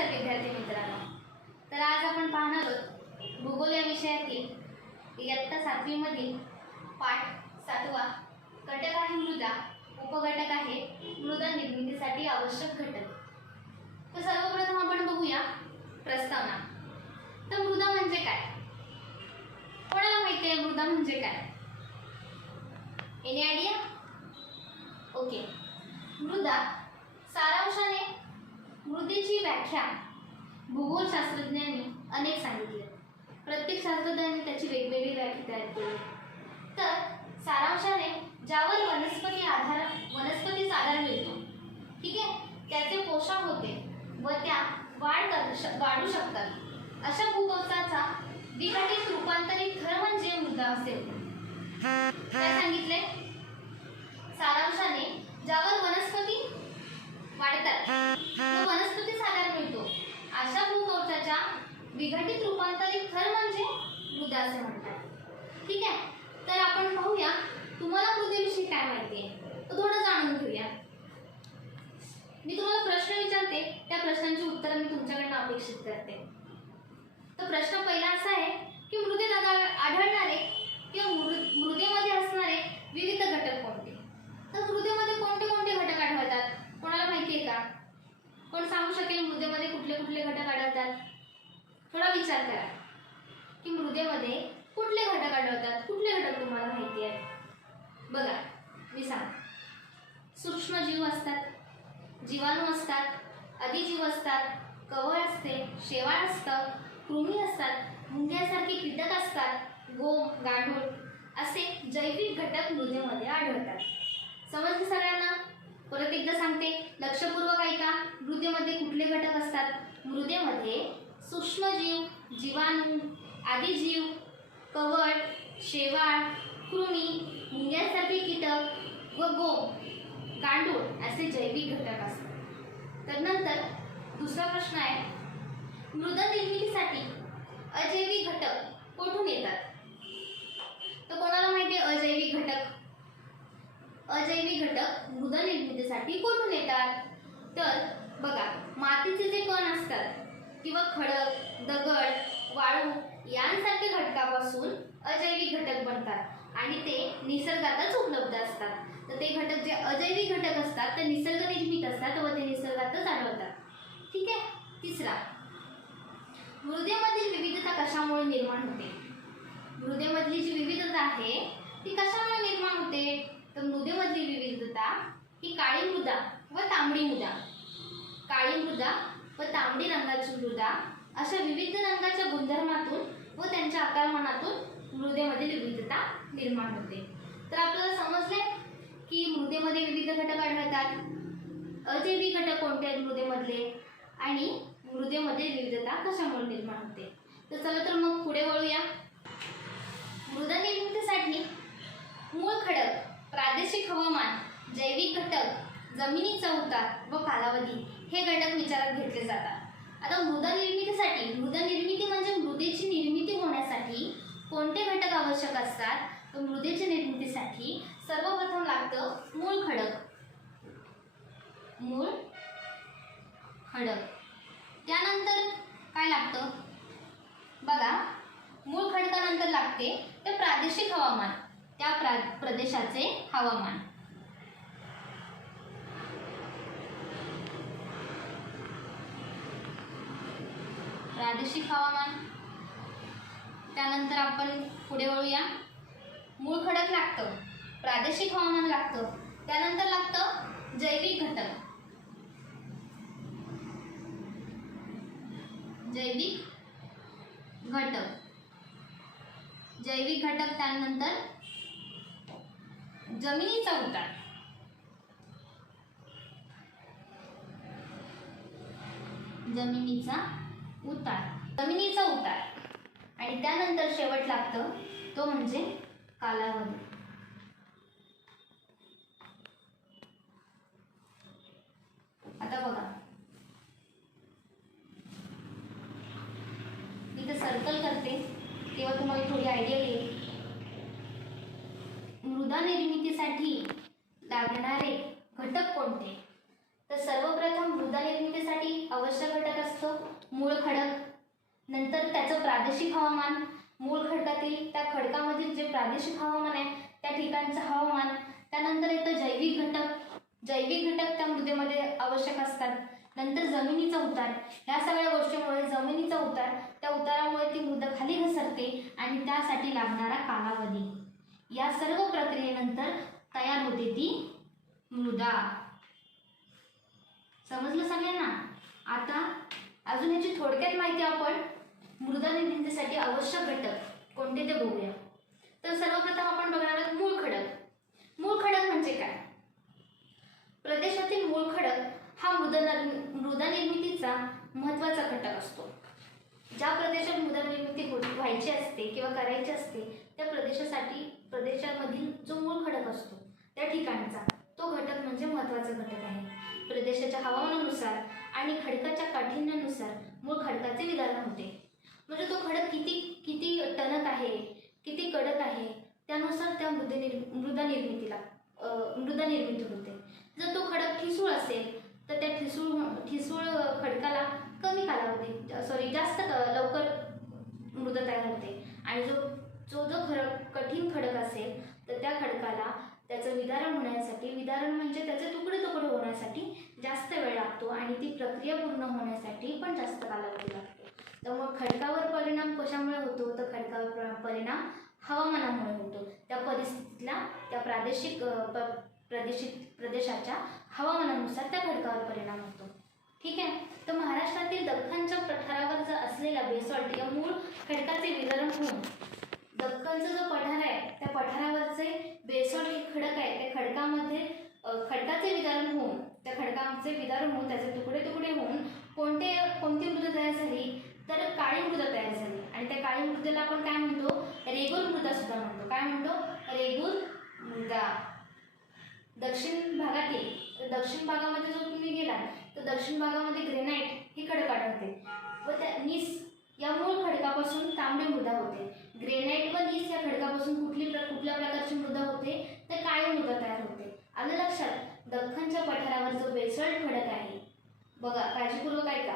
नमस्कार विद्यार्थी मित्रांनो. तर आज आपण पाहणार आहोत भूगोल या विषयातील इयत्ता 7वी मधील पाठ 7वा घटक आहे मृदा. उपघटक आहे मृदा निर्मितीसाठी आवश्यक घटक. तर सर्वप्रथम आपण बघूया प्रस्तावना. तर मृदा म्हणजे काय? कोणाला माहिती आहे मृदा म्हणजे काय? Any idea? ओके. मृदा सारांशाने मृदेची व्याख्या भूगोलशास्त्रज्ञांनी अनेक सांगितले. प्रत्येक शास्त्रज्ञांनी त्याची वेगवेगळी व्याख्या तयार केली. तर सारांशाने ज्यावर वनस्पतीचा आधार मिळतो, ठीक आहे, त्याचे पोषण होते व त्या वाढू शकतात अशा भूकवचाचा विघटित रूपांतरित थर म्हणजे मृदा असेल. काय सांगितले? सारांशाने ज्यावर वनस्पती वाढतात व वनस्पतीचा आधार मिळतो अशा भूकवचाच्या विघटित रूपांतरित थर म्हणजे मृदा असे म्हणतात. ठीक आहे. तर आपण पाहूया तुम्हाला मृदेविषयी काय माहिती आहे तो थोडं जाणून घेऊया. मी तुम्हाला प्रश्न विचारते, त्या प्रश्नांची उत्तरं मी तुमच्याकडनं अपेक्षित करते. तर प्रश्न पहिला असा आहे की मृदेत आढळणारे किंवा मृदेमध्ये असणारे विविध घटक कोणते? तर मृदेमध्ये कोणते कोणते घटक आढळतात कोणाला माहिती आहे का? कोण सांगू शकेल मृदेमध्ये कुठले कुठले घटक आढळतात? थोडा विचार करा की मृदेमध्ये कुठले घटक आढळतात. कुठले घटक तुम्हाला माहिती आहेत? बघा मी सांग. सूक्ष्मजीव असतात, जीवाणू असतात, अधिजीव असतात, कवळ असते, शेवाळ असतं, कृमी असतात, मुंग्यासारखे कीटक असतात, गोम, गांडूळ असे जैविक घटक मृदेमध्ये आढळतात. समजले सगळ्यांना? परत एकदा सांगते, लक्षपूर्वक ऐका. मृदेमध्ये कुठले घटक असतात? मृदेमध्ये सूक्ष्मजीव, जीवाणू, आदिजीव, कवळ, शेवाळ, कृमी, मुंग्यासारखे कीटक व गोम, गांडूळ असे जैविक घटक असतात. तर नंतर दुसरा प्रश्न आहे, मृदा निर्मितीसाठी अजैविक घटक कुठून येतात? तर कोणाला माहिती आहे अजैविक घटक? अजैविक घटक मृदा निर्मितीसाठी कुठून येतात? तर बघा, मातीचे जे कण असतात किंवा खडक, दगड, वाळू यांसारख्या घटकापासून अजैविक घटक बनतात आणि ते निसर्गातच उपलब्ध असतात. तर ते घटक जे अजैविक घटक असतात ते निसर्ग निर्मित असतात व ते निसर्गातच आढळतात. ठीक आहे. तिसरा, मृदेमधील विविधता कशामुळे निर्माण होते? मृदेमधली जी विविधता आहे ती कशामुळे निर्माण होते? तर मृदेमधली विविधता ही काळी मृदा व तांबडी मृदा, काळी मृदा व तांबडी रंगाची मृदा अशा विविध रंगाच्या गुणधर्मातून व त्यांच्या आकारमानातून मृदेमधील विविधता निर्माण होते. तर आपल्याला समजले की मृदेमध्ये विविध घटक आढळतात, अजैविक घटक कोणते आहेत मृदेमधले आणि मृदेमध्ये विविधता कशामुळे निर्माण होते. तर चला तर मग पुढे वळूया. मृदा निर्मितीसाठी मूळ खडक, प्रादेशिक हवामान, जैविक घटक, जमिनीचा उतार व कालावधी हे घटक विचारात घेतले जातात. आता मृदा निर्मिती म्हणजे मृदेची निर्मिती होण्यासाठी कोणते घटक आवश्यक असतात? तर मृदेच्या निर्मितीसाठी सर्वप्रथम लागतं मूळ खडक. त्यानंतर काय लागतं? बघा, मूळ खडकानंतर लागते ते प्रादेशिक हवामान, त्या प्रदेशाचे हवामान. प्रादेशिक हवामान. त्यानंतर आपण पुढे वळूया. मूळ खडक लागतं, प्रादेशिक हवामान लागतं, त्यानंतर लागतं जैविक घटक. जैविक घटक त्यानंतर जमिनीचा उतार. जमिनीचा उतार आणि त्यानंतर शेवट लागतं तो म्हणजे कालावधी. आता बघा, इथे सर्कल करते तेव्हा तुम्हाला थोडी आयडिया येईल. मृदा निर्मितीसाठी लागणारे घटक कोणते? तर सर्वप्रथम मृदा निर्मितीसाठी आवश्यक घटक असतो मूळ खडक, नंतर त्याचं प्रादेशिक हवामान, मूळ खडकातील त्या खडकामधील जे प्रादेशिक हवामान आहे त्या ठिकाणचं हवामान, त्यानंतर येतं जैविक घटक. जैविक घटक त्या मृदेमध्ये आवश्यक असतात. नंतर जमिनीचा उतार. ह्या सगळ्या गोष्टीमुळे जमिनीचा उतार, त्या उतारामुळे ती मृदा खाली घसरते आणि त्यासाठी लागणारा कालावधी, या सर्व प्रक्रियेनंतर तयार होते ती मृदा. समजलं सगळ्यांना? आता अजून ह्याची थोडक्यात माहिती आपण मृदा निर्मितीसाठी आवश्यक घटक कोणते ते बघूया. तर सर्वप्रथम आपण बघणार आहोत मूळ खडक. मूळ खडक म्हणजे काय? प्रदेशातील मूळ खडक हा मृदा निर्मितीचा महत्त्वाचा घटक असतो. ज्या प्रदेशात मृदा निर्मिती व्हायची असते किंवा करायची असते त्या प्रदेशामधील जो मूळ खडक असतो त्या ठिकाणचा तो घटक म्हणजे महत्त्वाचा घटक आहे. प्रदेशाच्या हवामानानुसार आणि खडकाच्या काठिण्यानुसार मूळ खडकाचे विधान होते. म्हणजे तो खडक किती टणक आहे, किती कडक आहे, त्यानुसार त्या मृदा निर्मिती होते. जर तो खडक ठिसूळ असेल तर त्या ठिसूळ खडकाला जास्त लवकर मृदा तयार होते आणि जो कठीण खडक असेल तर त्या खडकाला त्याचं विदारण म्हणजे त्याचे तुकडे होण्यासाठी जास्त वेळ लागतो आणि ती प्रक्रिया पूर्ण होण्यासाठी पण जास्त कालावधी लागतो. त्यामुळे खडकावर परिणाम कशामुळे होतो? तर खडकावर परिणाम हवामानामुळे होतो. त्या परिस्थितीला त्या प्रदेशाच्या हवामानानुसार त्या खडकावर परिणाम होतो. ठीक आहे. तर महाराष्ट्रातील दख्खनच्या पठारावर जर असलेला बेसॉल्ट या मूळ खडकाचे वितरण होऊन दख्खनचा जो पठार आहे त्या पठारावरचे बेसॉल्ट हे खडक आहे त्या खडकामध्ये खडकाचे वितरण होऊन त्याचे तुकडे होऊन कोणती मृदा तयार झाली? तर काळी मृदा तयार झाली. आणि त्या काळी मृदेला आपण काय म्हणतो? रेगूर मृदा सुद्धा म्हणतो. काय म्हणतो? रेगूर मृदा. दक्षिण भागामध्ये जर तुम्ही गेलात तर दक्षिण भागामध्ये ग्रेनाइट ही खडक आढळते व त्या नीस या मूळ खडकापासून तांबडी मृदा होते. ग्रेनाइट व नीस या खडकापासून कुठल्या प्रकारची मृदा होते? तर काळी मृदा तयार होते. आलं लक्षात? दख्खनच्या पठारावर जो बेसॉल्ट खडक आहे, बघा काळजीपूर्वक ऐका.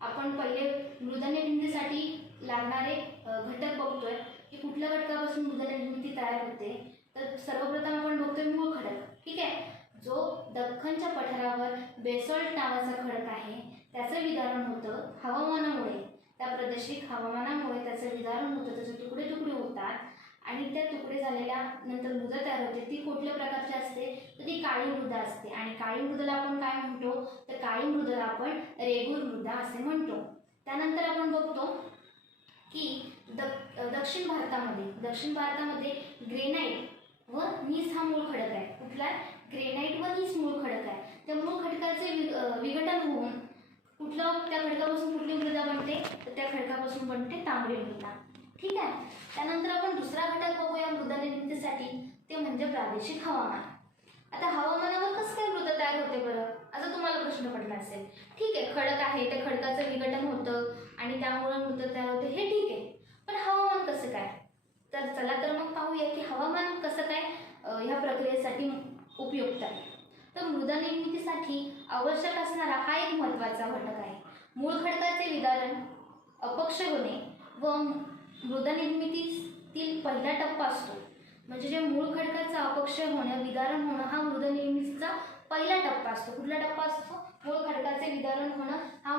आपण पहिले मृदा निर्मितीसाठी लागणारे घटक बघतोय की कुठल्या घटकापासून मृदा निर्मिती तयार होते. तर सर्वप्रथम आपण बघतोय मूळ खडक. ठीक आहे. जो दख्खनच्या पठारावर बेसॉल्ट नावाचा खडक आहे त्याचं विदारण होतं हवामानामुळे. त्या प्रादेशिक हवामानामुळे त्याचं विदारण होतं, त्याचे तुकडे होतात आणि त्या तुकडे झालेल्या नंतर मृदा तयार होते. ती कुठल्या प्रकारची असते? तर ती काळी मृदा असते. आणि काळी मृदेला आपण काय म्हणतो? तर काळी मृदेला आपण रेगूर मृदा असे म्हणतो. त्यानंतर आपण बघतो की दक्षिण भारतामध्ये ग्रेनाइट व नीस हा मूळ खडक आहे. कुठला? ग्रेनाइट व नीस मूळ खडक आहे. त्या मूळ खडकाचे विघटन होऊन त्या खडकापासून कुठली मृदा बनते? तर त्या खडकापासून बनते तांबडी मृदा. ठीक आहे. त्यानंतर आपण दुसरा घटक बघूया मृदा निर्मितीसाठी, ते म्हणजे प्रादेशिक हवामान. आता हवामानावर कसं काय मृदा तयार होते बरं? असं तुम्हाला प्रश्न पडला असेल. ठीक आहे, खडक आहे त्या खडकाचं विघटन होतं आणि त्यामुळे मृदा तयार होते, हे ठीक आहे. पण हवामान कसं काय? तर चला तर मग पाहूया की हवामान कसं काय ह्या प्रक्रियेसाठी उपयुक्त आहे. तर मृदा निर्मितीसाठी आवश्यक असणारा हा एक महत्त्वाचा घटक आहे. मूळ खडकाचे विदारण अपक्ष होणे व मृदा निर्मितीतील पहिला टप्पा असतो. म्हणजे जे मूळ खडकाचं अपक्ष होणं, विदारण होणं हा मृदा निर्मितीचा पहिला टप्पा असतो. कुठला टप्पा असतो? मूळ खडकाचे विदारण होणं हा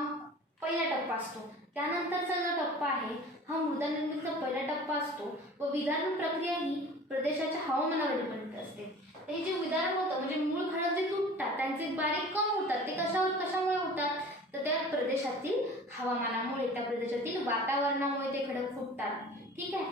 पहिला टप्पा असतो. त्यानंतरचा जो टप्पा आहे हा मृदा निर्मितीचा पहिला टप्पा असतो व विदारण प्रक्रिया ही प्रदेशाच्या हवामानावर डिपेंड असते. हे जे विदारण होतं म्हणजे मूळ खडक जे तुटतात त्यांचे बारीक कण होतात, ते कशामुळे होतात? तर त्या प्रदेशातील हवामानामुळे, त्या प्रदेशातील वातावरणामुळे ते खडक फुटतात. ठीक आहे.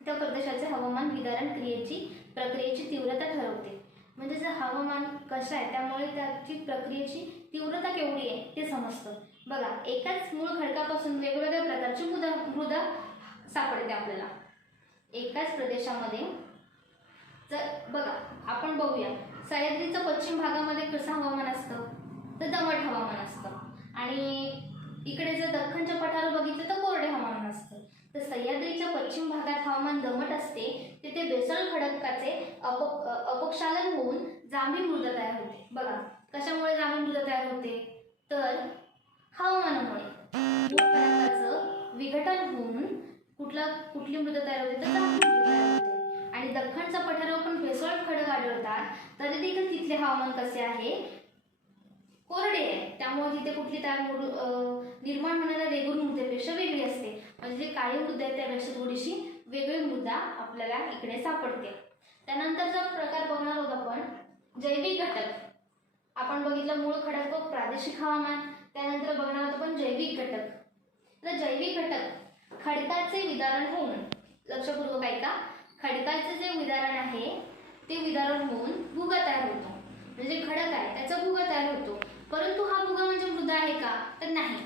त्या प्रदेशाचे हवामान विदारण प्रक्रियेची तीव्रता ठरवते. म्हणजे जर हवामान कसं आहे त्यामुळे त्याची प्रक्रियेची तीव्रता केवढी आहे ते समजतं. बघा, एकाच मूळ खडकापासून वेगवेगळ्या प्रकारची मृदा सापडते आपल्याला एकाच प्रदेशामध्ये. जर बघा आपण बघूया, सह्याद्रीचं पश्चिम भागामध्ये कसं हवामान असतं? तर दमट हवामान असतं. आणि इकडे जर दख्खनच्या पठारावर बघितलं तर कोरडे हवामान असतं. तर सह्याद्रीच्या पश्चिम भागात हवामान दमट असते. तिथे बेसॉल्ट खडकाचे अपक्षालन होऊन जांभी मृदा तयार होते. बघा, कशामुळे जांभी मृदा तयार होते? तर हवामानामुळे भूखंडाचं विघटन होऊन कुठली मृदा तयार होते, तर दख्खन मृदा तयार होते. आणि दख्खनच्या पठारावर पण बेसॉल्ट खडक आढळतात, तरी देखील तिथले हवामान कसे आहे, कोरडे आहे. त्यामुळे तिथे कुठली निर्माण होणाऱ्या रेगूर मृदेपेक्षा वेगळी असते. म्हणजे जे काळी मृदा आहे त्यापेक्षा थोडीशी वेगळी मृदा आपल्याला इकडे सापडते. त्यानंतरचा प्रकार बघणार आहोत आपण जैविक घटक. आपण बघितलं मूळ खडक व प्रादेशिक हवामान. त्यानंतर बघणार आहोत आपण जैविक घटक. तर जैविक घटक खडकाचे विदारण होऊन, लक्षपूर्वक ऐका, खडकाचे जे विदारण आहे ते विदारण होऊन भुगा तयार होतो. म्हणजे खडक आहे त्याचा भुगा तयार होतो. परंतु हा भुगा म्हणजे मृदा आहे का, तर नाही.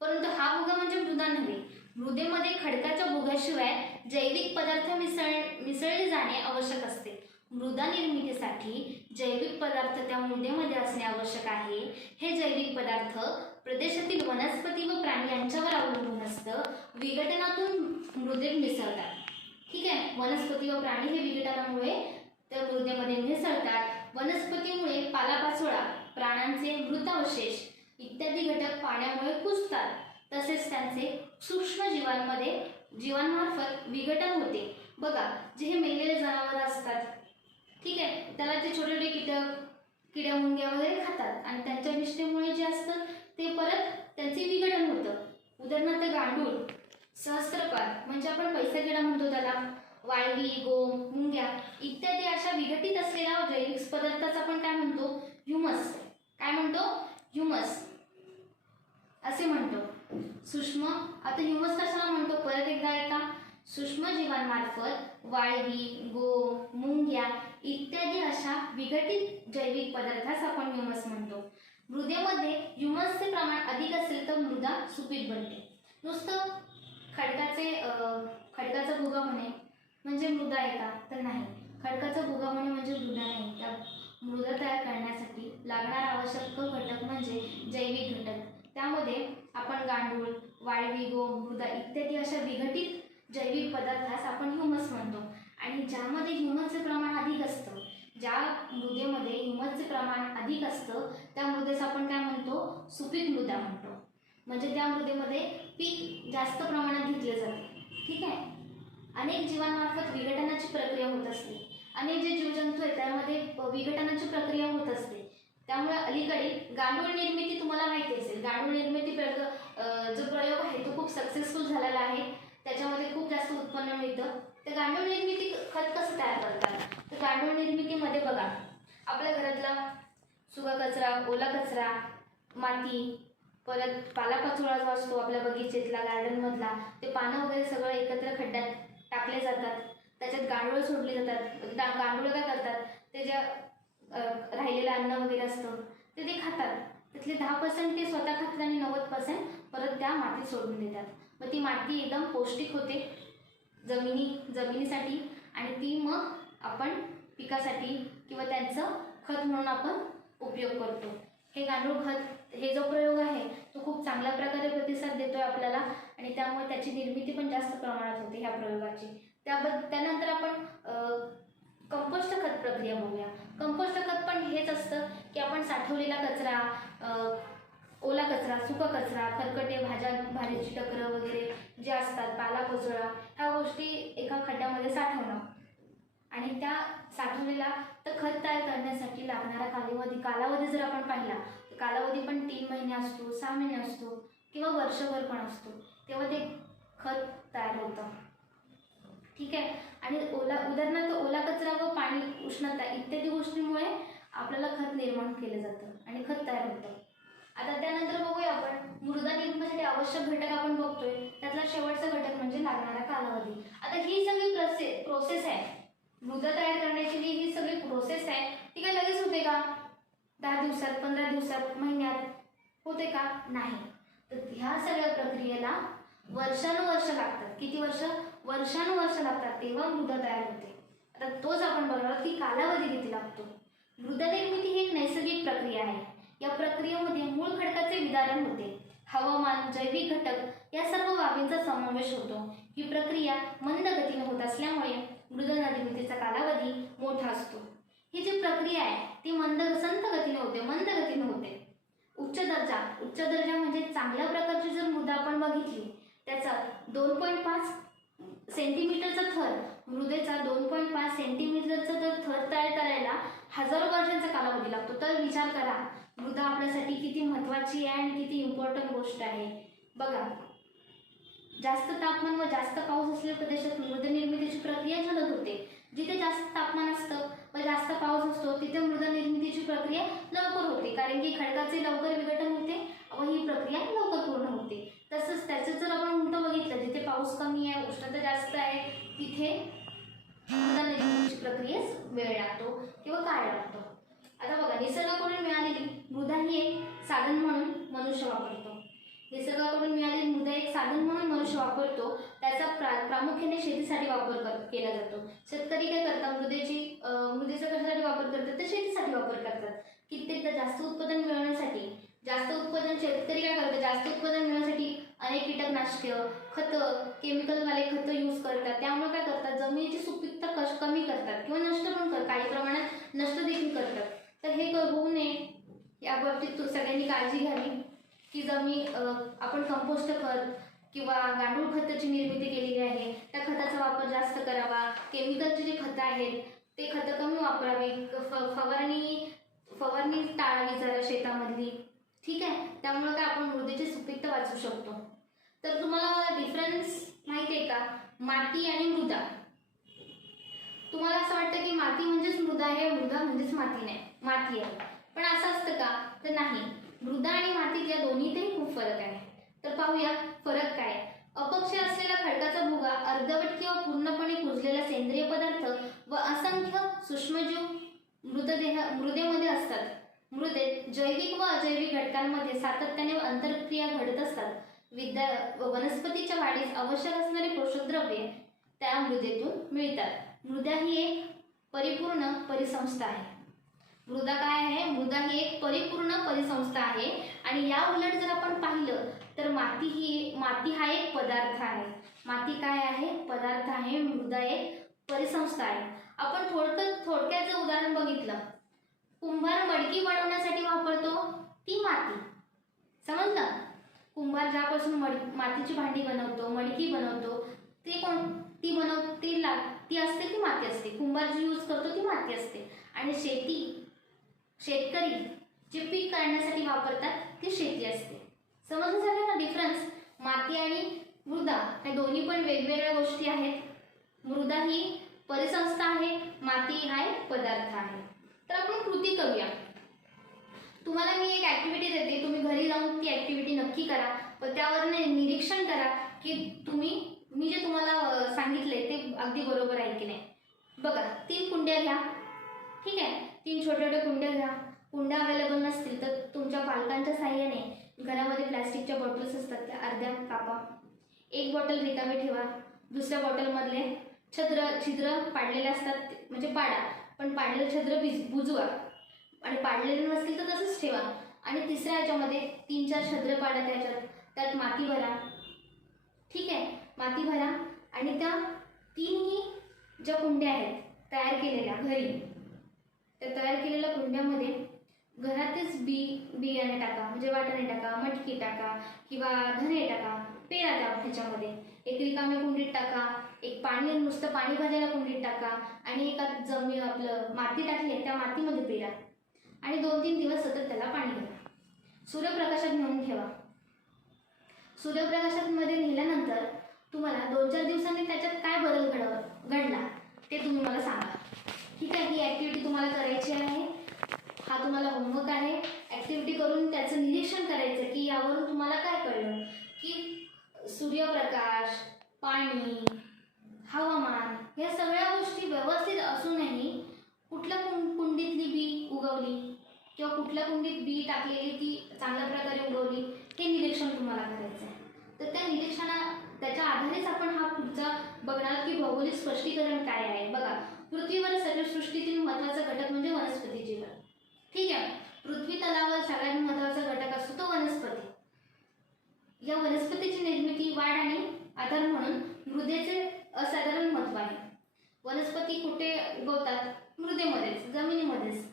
परंतु हा भुगा म्हणजे मृदा नव्हे. मृदेमध्ये खडकाच्या भुगाशिवाय जैविक पदार्थ मिसळले जाणे आवश्यक असते. मृदा निर्मितीसाठी जैविक पदार्थ त्या मृदेमध्ये असणे आवश्यक आहे. हे जैविक पदार्थ प्रदेशातील वनस्पती व प्राणी यांच्यावर अवलंबून असतं. विघटनातून मृदेत मिसळतात. ठीक आहे, वनस्पती व प्राणी हे विघटनामुळे त्या मृदेमध्ये मिसळतात. वनस्पतीमुळे पालापाचोळा, प्राण्यांचे मृतावशेष इत्यादी घटक पाण्यामुळे कुजतात. तसेच त्यांचे सूक्ष्म जीवांमार्फत विघटन होते. बघा, जे हे मेलेले जनावर असतात, ठीक आहे, त्याला ते छोटे छोटे कीटक, किड्या मुंग्या वगैरे खातात आणि त्यांच्या विष्ठेमुळे जे असतं ते परत त्यांचे विघटन होतं. उदाहरणार्थ गांडूळ, सहस्त्रपात म्हणजे आपण पैसा किडा म्हणतो त्याला, वाळवी, गोम, मुंग्या इत्यादी अशा विघटित असलेल्या जैविक पदार्थाचा आपण काय म्हणतो, ह्युमस. काय म्हणतो, ह्युमस असे म्हणतो. सूक्ष्म, आता ह्युमस कशाला म्हणतो परत एकदा ऐका. सूक्ष्म जीवांमार्फत वाळवी, गोम, मुंग्या इत्यादी अशा विघटित जैविक पदार्थास आपण ह्युमस म्हणतो. मृदेमध्ये ह्युमसचे प्रमाण अधिक असेल तर मृदा सुपीक बनते. नुसतं खडकाचा भुगा होणे म्हणजे मृदा आहे का, तर नाही. खडकाचा भुगा होणे म्हणजे मृदा नाही. त्या मृदा तयार करण्यासाठी लागणारा आवश्यक घटक म्हणजे जैविक घटक. त्यामध्ये आपण गांडूळ, वाळवी, गोम, मृदा इत्यादी अशा विघटित जैविक पदार्थास आपण ह्युमस म्हणतो. आणि ज्यामध्ये ह्युमसचे प्रमाण अधिक असतं, ज्या मृदेमध्ये ह्युमसचे प्रमाण अधिक असतं त्या मृदेस आपण काय म्हणतो, सुपीक मृदा म्हणतो. म्हणजे त्या मृदेमध्ये पीक जास्त प्रमाणात घेतले जाते. ठीक आहे. अनेक जीवांमार्फत विघटनाची प्रक्रिया होत असते. अनेक जे जीवजंतू आहेत त्यामध्ये विघटनाची प्रक्रिया होत असते. त्यामुळे अलीकडे गांडूळ निर्मिती तुम्हाला माहिती असेल. गांडूळ निर्मिती जो प्रयोग आहे तो खूप सक्सेसफुल झालेला आहे. त्याच्यामध्ये खूप जास्त उत्पन्न मिळतं. तर गांडूळ निर्मिती खत कसं तयार करतात, तर गांडूळ निर्मितीमध्ये बघा, आपल्या घरातला सुका कचरा, ओला कचरा, माती, परत पालापाचोळा जो असतो आपल्या बगीचेतला, गार्डनमधला, ते पानं वगैरे सगळं एकत्र खड्ड्यात टाकले जातात. त्याच्यात गांडूळ सोडले जातात. गांडूळ काय करतात, ते जे राहिलेलं अन्न वगैरे असतं ते खातात. त्यातले 10% ते स्वतः खातात आणि 90% परत त्या मातीत सोडून देतात. मग ती माती एकदम पौष्टिक होते जमिनीसाठी आणि ती मग आपण पिकासाठी किंवा त्यांचं खत म्हणून आपण उपयोग करतो. हे गांडूळ खत, हे जो प्रयोग आहे तो खूप चांगल्या प्रकारे प्रतिसाद देतोय आपल्याला आणि त्यामुळे त्याची निर्मिती पण जास्त प्रमाणात होते ह्या प्रयोगाची. त्यानंतर आपण कंपोस्ट खत प्रक्रिया बघूया. कंपोस्ट खत पण हेच असतं की आपण साठवलेला कचरा, ओला कचरा, सुका कचरा, खरकटे, भाजीची टकरं वगैरे जे असतात, पालापाचोळा, ह्या गोष्टी एका खड्ड्यामध्ये साठवणं आणि त्या साठवलेला तर खत तयार करण्यासाठी लागणारा कालावधी जर आपण पाहिला तर कालावधी पण 3 महिने असतो, 6 महिने असतो किंवा वर्षभर पण असतो. तेव्हा ते खत तयार होतं. ठीक आहे. आणि उदाहरणार्थ ओला कचरा व पाणी, उष्णता इत्यादी गोष्टींमुळे आपल्याला खत निर्माण केलं जातं आणि खत तयार होतं. आता त्यानंतर बघूया आपण मृदा निर्मितीसाठी आवश्यक घटक आपण बघतोय. त्यातला शेवटचा घटक म्हणजे लागणारा कालावधी. आता ही सगळी प्रोसेस आहे, मृदा तयार करण्याची ही सगळी प्रोसेस आहे, ती काय लगेच होते का? 10 दिवसात, 15 दिवसात, महिन्यात होते का? नाही. तर ह्या सगळ्या प्रक्रियेला वर्षानुवर्ष लागतात. किती वर्ष? वर्षानुवर्ष लागतात, तेव्हा मृदा तयार होते. आता तोच आपण बघणार की कालावधी किती लागतो. मृदा निर्मिती ही एक नैसर्गिक प्रक्रिया आहे. या प्रक्रियेमध्ये मूळ खडकाचे विदारण होते. हवामान, जैविक घटक या सर्व बाबींचा समावेश होतो. ही प्रक्रिया मंद गतीने होत असल्यामुळे मृदा निर्मितीचा कालावधी मोठा असतो. ही जी प्रक्रिया आहे ती संत गतीने होते. उच्च दर्जा म्हणजे चांगल्या प्रकारची जर मृदा आपण बघितली, त्याचा 2.5 सेंटीमीटरचा थर, मृदेचा 2.5 सेंटीमीटरचा जर थर तयार करायला हजारो वर्षांचा कालावधी लागतो. तर विचार करा मृदा आपल्यासाठी किती महत्त्वाची आहे आणि किती इम्पॉर्टंट गोष्ट आहे. बघा, जास्त तापमान व जास्त पाऊस असलेल्या प्रदेशात मृदा निर्मितीची प्रक्रिया जलद होते. जिथे जास्त तापमान असतं व जास्त पाऊस असतो तिथे मृदा निर्मितीची प्रक्रिया लवकर होते, कारण की खडकाचे लवकर विघटन होते व ही प्रक्रिया लवकर पूर्ण होते. तसंच त्याचं जर आपण उलटं बघितलं, जिथे पाऊस कमी आहे, उष्णता जास्त आहे, तिथे मृदा निर्मितीची प्रक्रियेस वेळ लागतो किंवा काळ लागतो. आता बघा, निसर्गाकडून मिळालेली मृदा ही एक साधन म्हणून मनुष्य वापरतो. निसर्गाकडून मिळालेली मृदा एक साधन म्हणून मनुष्य वापरतो. त्याचा प्रामुख्याने शेतीसाठी वापर केला जातो. शेतकरी काय करतात, मृदेचा कशासाठी वापर करतात, तर शेतीसाठी वापर करतात. कित्येकदा जास्त उत्पादन मिळवण्यासाठी शेतकरी काय करतात, जास्त उत्पादन मिळवण्यासाठी अनेक कीटकनाशके, खतं, केमिकलवाले खतं यूज करतात. त्यामुळे काय करतात, जमिनीची सुपीकता कमी करतात किंवा नष्ट पण करतात, काही प्रमाणात नष्ट देखील करतात. तर हे होऊ नये या बाबतीत सगळ्यांनी काळजी घ्यावी की आपण कंपोस्ट खत किंवा गांडूळ खताची निर्मिती केलेली आहे, त्या खताचा वापर जास्त करावा. केमिकलचे जे खतं आहेत ते खतं कमी वापरावी. फवारणी टाळावी जरा शेतामधली. ठीक आहे, त्यामुळे काय आपण मृदेची सुपीकता वाचवू शकतो. तर तुम्हाला डिफरन्स माहिती आहे का, माती आणि मृदा? तुम्हाला असं वाटतं की माती म्हणजेच मृदा आहे, मृदा म्हणजेच माती नाही, माती आहे. पण असं असतं का, तर नाही. मृदा आणि मातीत या दोन्हीतही खूप फरक आहे. तर पाहूया फरक काय. अपक्ष असलेला खडकाचा भुगा, अर्धवट किंवा पूर्णपणे कुजलेला सेंद्रिय पदार्थ व असंख्य सूक्ष्मजीव मृदेमध्ये असतात. मृदेत जैविक व अजैविक घटकांमध्ये सातत्याने आंतरक्रिया घडत असतात. वनस्पतीच्या वाढीस आवश्यक असणारी पोषक द्रव्ये त्या मृदेतून मिळतात. मृदा ही एक परिपूर्ण परिसंस्था आहे. मृदा काय आहे, मृदा ही एक परिपूर्ण परिसंस्था आहे. आणि या उलट जर आपण पाहिलं तर माती हा एक पदार्थ आहे. माती काय आहे, पदार्थ आहे. मृदा एक परिसंस्था आहे. आपण थोडक्यात जर उदाहरण बघितलं, कुंभार मडकी बनवण्यासाठी वापरतो ती माती, समजलं? कुंभार ज्यापासून मातीची भांडी बनवतो, मडकी बनवतो, ती असते, ती माती असते. कुंभार जी यूज करतो ती माती असते. आणि शेतकरी जे पीक काढण्यासाठी वापरतात ती शेती असते. समजलं झालं ना डिफरन्स? माती आणि मृदा हे दोन्ही पण वेगवेगळ्या गोष्टी आहेत. मृदा ही परिसंस्था आहे, माती हा एक पदार्थ आहे. तर आपण कृती करूया. तुम्हाला मी एक ऍक्टिव्हिटी देते, तुम्ही घरी जाऊन ती ऍक्टिव्हिटी नक्की करा व त्यावर निरीक्षण करा की मी जे तुम्हाला सांगितले ते अगदी बरोबर आहे की नाही. बघा, 3 कुंड्या घ्या. ठीक आहे, 3 छोट्या छोट्या कुंड्या घ्या. कुंड्या अवेलेबल नसतील तर तुमच्या पालकांच्या साहाय्याने घरामध्ये प्लॅस्टिकच्या बॉटल्स असतात त्या अर्ध्या कापा. एक बॉटल रिकामी ठेवा. दुसऱ्या बॉटलमधले छिद्र पाडलेले असतात म्हणजे पाडा, पण पाडलेले छिद्र बुजवा. आणि पाडलेले नसतील तर तसंच ठेवा. आणि तिसऱ्या ह्याच्यामध्ये 3-4 छिद्र पाडा, त्यात माती भरा. ठीक आहे, माती भरा. आणि त्या 3ही ज्या कुंड्या आहेत तयार केलेल्या घरी, त्या तयार केलेल्या कुंड्यामध्ये घरातच बियाणे टाका, म्हणजे वाटाणे टाका, मटकी टाका किंवा धने टाका. पेरा ह्याच्यामध्ये एक रिकाम्या कुंडीत टाका, एक नुसतं पाणी भरलेल्या कुंडीत टाका आणि एका माती टाकली त्या मातीमध्ये पेरा. आणि 2-3 दिवस सतत त्याला पाणी द्या. सूर्यप्रकाशात नेऊन ठेवा. सूर्यप्रकाशात मध्ये नेल्यानंतर तुम्हाला 2-4 दिवसांनी त्याच्यात काय बदल घडला ते तुम्ही मला सांगा. ठीक आहे, ही ऍक्टिव्हिटी तुम्हाला करायची आहे. हा तुम्हाला होमवर्क आहे. ऍक्टिव्हिटी करून त्याचं निरीक्षण करायचं की यावरून तुम्हाला काय कळलं की सूर्यप्रकाश, पाणी, हवामान या सगळ्या गोष्टी व्यवस्थित असूनही कुठल्या कुंडीतली बी उगवली किंवा कुठल्या कुंडीत बी टाकलेली ती चांगल्या प्रकारे उगवली हे निरीक्षण तुम्हाला करायचं आहे. तर त्याच्या आधारेच आपण हा पुढचा बघणार की भौगोलिक स्पष्टीकरण काय आहे. बघा, पृथ्वीवर सगळ्या सृष्टीतील महत्त्वाचा घटक म्हणजे वनस्पती जीवन. ठीक आहे, पृथ्वी तलावर सगळ्यात महत्त्वाचा घटक असतो तो वनस्पती. या वनस्पतीची निर्मिती, वाढ आणि आधार म्हणून मृदेचे असाधारण महत्त्व आहे. वनस्पती कुठे उगवतात? मृदेमध्येच, जमिनीमध्येच.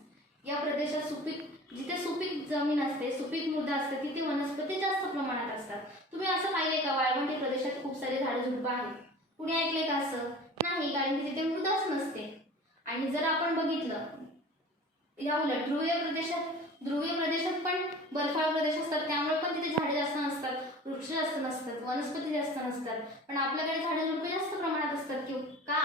या प्रदेशात सुपीक जिथे सुपीक जमीन असते, सुपीक मृदा असते, तिथे वनस्पती जास्त प्रमाणात असतात. तुम्ही असं पाहिले का वाळवंटी प्रदेशात खूप सारे झाडं झुडपं आहेत? कुणी ऐकले का असं? नाही, कारण की तिथे मृदाच नसते. आणि जर आपण बघितलं या उलट ध्रुवीय प्रदेशात पण बर्फाळ प्रदेश असतात, त्यामुळे पण तिथे झाडे जास्त नसतात, वृक्ष जास्त नसतात, वनस्पती जास्त नसतात. पण आपल्याकडे झाडे झुडपे जास्त प्रमाणात असतात. की का?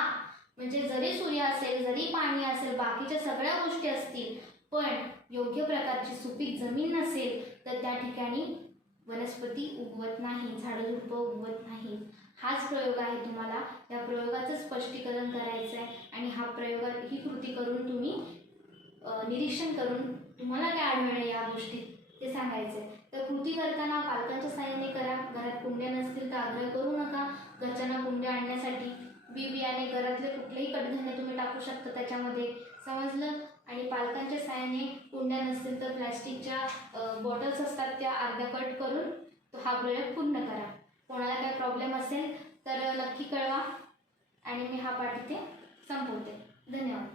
म्हणजे जरी सूर्य असेल, जरी पाणी असेल, बाकीच्या सगळ्या गोष्टी असतील, पण योग्य प्रकारची सुपीक जमीन नसेल तर त्या ठिकाणी वनस्पती उगवत नाही, झाडं झुडपं उगवत नाही. हाच प्रयोग आहे. तुम्हाला या प्रयोगाचं स्पष्टीकरण करायचं आहे आणि ही कृती करून तुम्ही निरीक्षण करून तुम्हाला काय आढळलं या गोष्टीत ते सांगायचं आहे. तर कृती करताना पालकांच्या सहाय्याने करा. घरात कुंड्या नसतील तर आग्रह करू नका घरच्यांना कुंड्या आणण्यासाठी. बियाणे घरातले कुठलेही कडधान्य तुम्ही टाकू शकता त्याच्यामध्ये, समजलं? आणि पालकांच्या सहाय्याने कुंड्या नसतील तर प्लॅस्टिकच्या बॉटल्स असतात त्या अर्ध्या कट करून तो हा प्रयोग पूर्ण करा. कोणाला काय प्रॉब्लेम असेल तर नक्की कळवा. आणि मी हा पाठ इथे संपवते. धन्यवाद.